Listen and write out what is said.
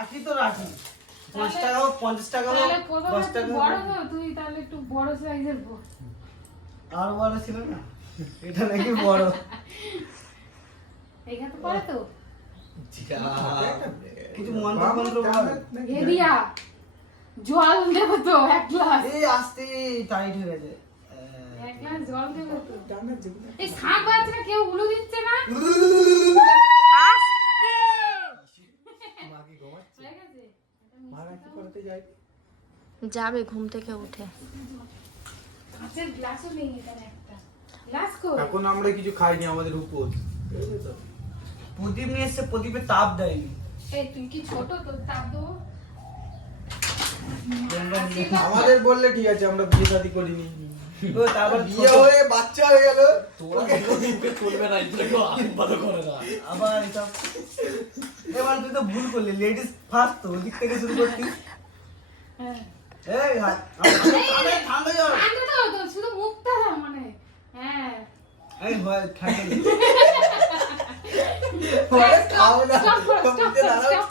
রাখি তো রাখি 50 টাকা হোক 50 টাকা হোক 10 টাকা বড় তো তুই তাহলে একটু বড় সাইজের আর বড় ছিল না এটা নাকি বড় এইখানে তো পড়ে তো কিছু মন্ত্র বল হেভিয়া জল দেব তো এক গ্লাস এই আস্তে টাইট হয়ে গেছে এক গ্লাস জল দেব তো এই সাপ আছে না কেউ উলু দিচ্ছে না আস্তে মা কি ঘুমাচ্ছে? হয়ে গেছে মা নাকি পড়তে যায়? যাবে ঘুম থেকে উঠে। কাঁচের গ্লাসও নেই এখানে একটা গ্লাস কই এখন আমরা কিছু খাইনি, আমাদের উপোস। প্রদীপ নিয়ে এসে প্রদীপে তাপ দেয়নি এই তুই কি ছোট তোর তাপ দেবো আমাদের বললে ঠিক আছে, আমরা বিয়ে শাদী করিনি। ও তারপর বিয়ে হয়ে বাচ্চা হয়ে গেল, আবার এসব এবার তুই তো ভুল করলি, লেডিস ফার্স্ট তো ওদিক থেকে শুরু করতিস হ্যাঁ এই ঠান্ডা জল ঠান্ডা তো তোর শুধু মুখটা মানে হ্যাঁ এই হয় ঠান্ডা খাও না, stop, stop, stop, stop.